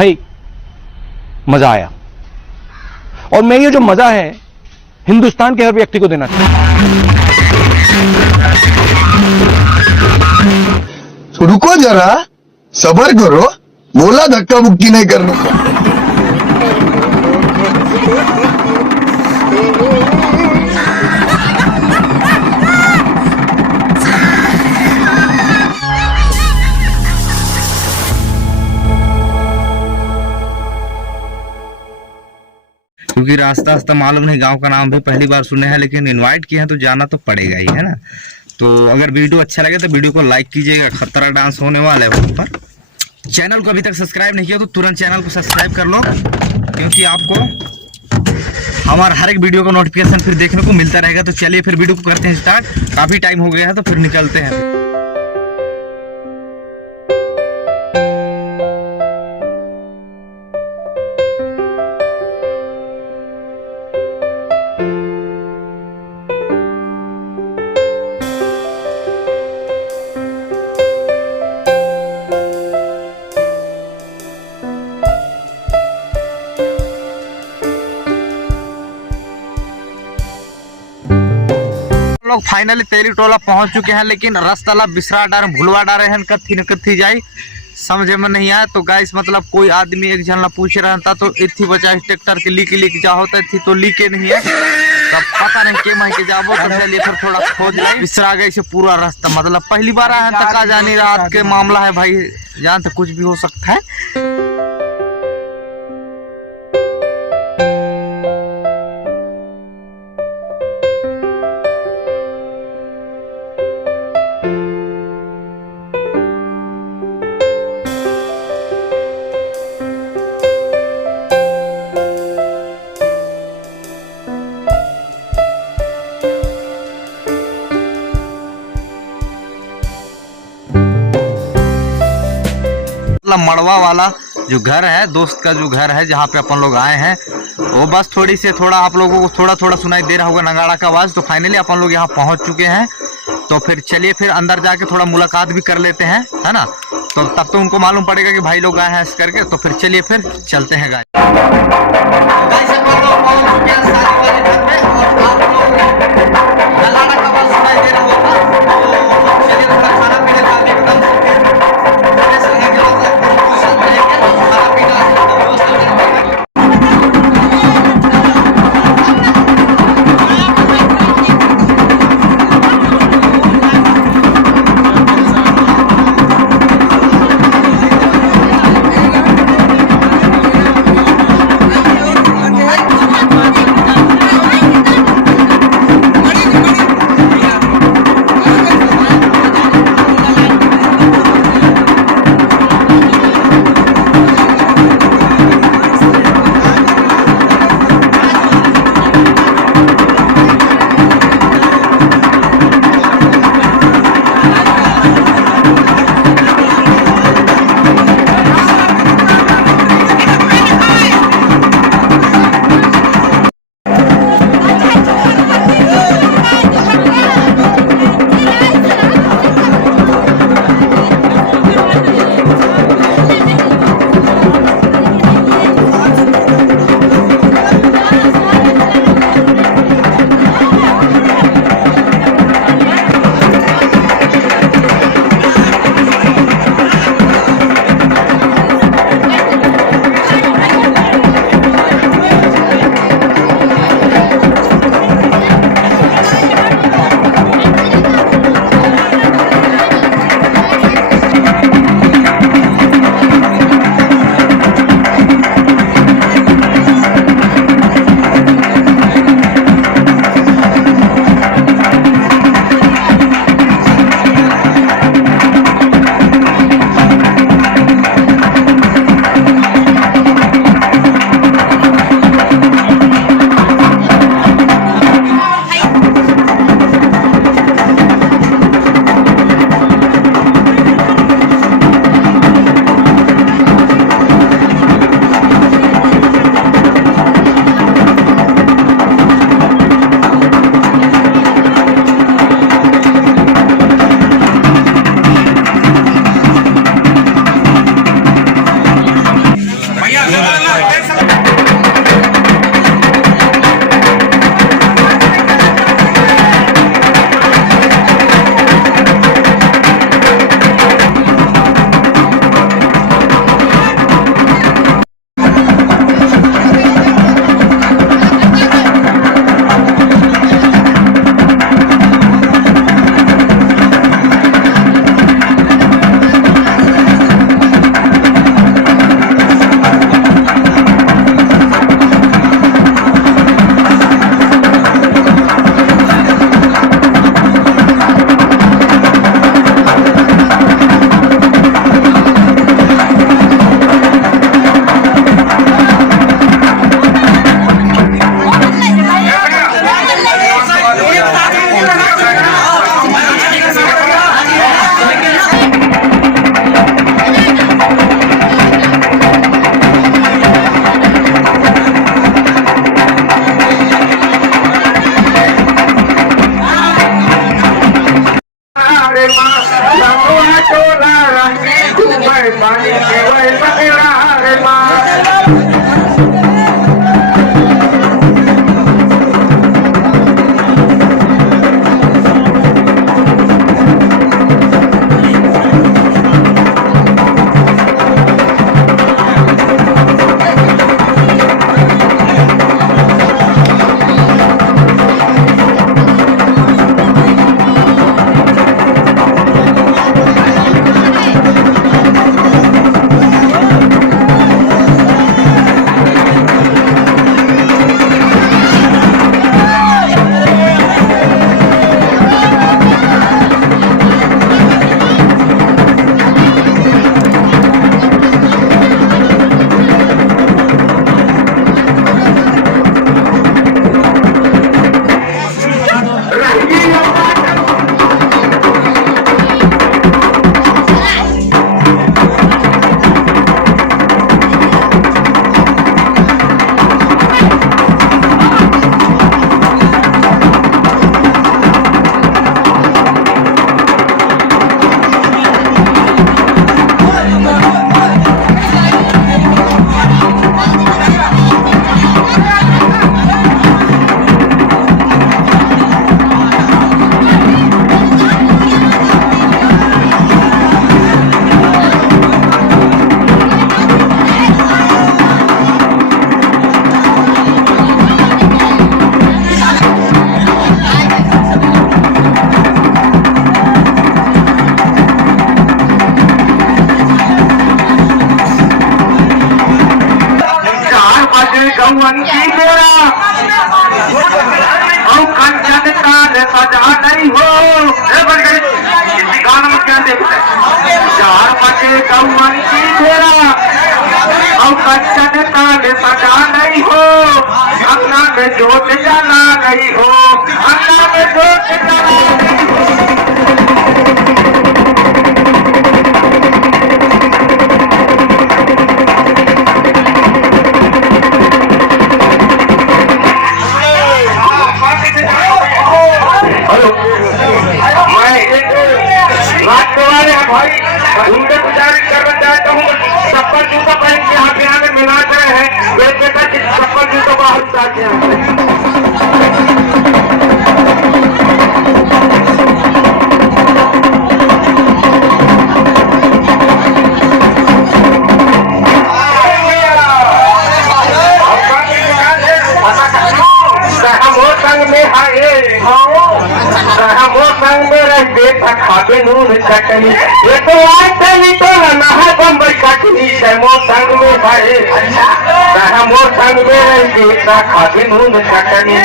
भाई मजा आया। और मैं ये जो मजा है हिंदुस्तान के हर व्यक्ति को देना चाहिए। रुको जरा, सब्र करो, बोला धक्का मुक्की नहीं करने का। क्योंकि रास्ता रास्ता मालूम नहीं, गांव का नाम भी पहली बार सुने हैं, लेकिन इनवाइट किए हैं तो जाना तो पड़ेगा ही, है ना। तो अगर वीडियो अच्छा लगे तो वीडियो को लाइक कीजिएगा। खतरा डांस होने वाला है वहाँ पर। चैनल को अभी तक सब्सक्राइब नहीं किया तो तुरंत चैनल को सब्सक्राइब कर लो, क्योंकि आपको हमारा हर एक वीडियो का नोटिफिकेशन फिर देखने को मिलता रहेगा। तो चलिए फिर वीडियो को करते हैं स्टार्ट। काफी टाइम हो गया है तो फिर निकलते हैं। लोग फाइनली तेली टोला पहुंच चुके हैं, लेकिन रास्ता बिसरा डार भूलवा डारे हैं, कथी न कथी जाई समझ में नहीं आया। तो गाइस मतलब कोई आदमी एक जन पूछ रहा था तो इतनी बचा ट्रैक्टर के लीक जा होता थी तो लीके नहीं है, तब पता नहीं के मह के जाबो। तो चलिए फिर थोड़ा खोज लाई, बिसरा गई से पूरा रास्ता। मतलब पहली बार आया तक का जानी रात के मामला है भाई, जान तो कुछ भी हो सकता है। मड़वा वाला जो घर है, दोस्त का जो घर है जहाँ पे अपन लोग आए हैं, वो बस थोड़ा आप लोगों को थोड़ा सुनाई दे रहा होगा नगाड़ा का आवाज। तो फाइनली अपन लोग यहाँ पहुँच चुके हैं। तो फिर चलिए फिर अंदर जाके थोड़ा मुलाकात भी कर लेते हैं, है ना। तो तब तो उनको मालूम पड़ेगा कि भाई लोग आए हैं इस करके। तो फिर चलिए फिर चलते हैं गाइस। पानी केवल बकरा रे माँ संवनी मेरा और कंचन का सजा नहीं हो गाना में क्या देखते 4 बजे संवनी मेरा और कंचन का सजा नहीं हो अंगना में जोत जला नहीं हो अंगना में जोत जला नहीं हो भाई उनसे गुजारिश करना चाहता हूँ चप्पल जूता पहन के यहाँ पे मिला रहे हैं वे बेटा कि चप्पल जूतों का हिस्सा किया खाते नून चटनी ये तो आज तली तो नहा बम्बई कटनी मोर संग में भाई मोर संग में देखा खाते नून चटनी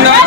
ना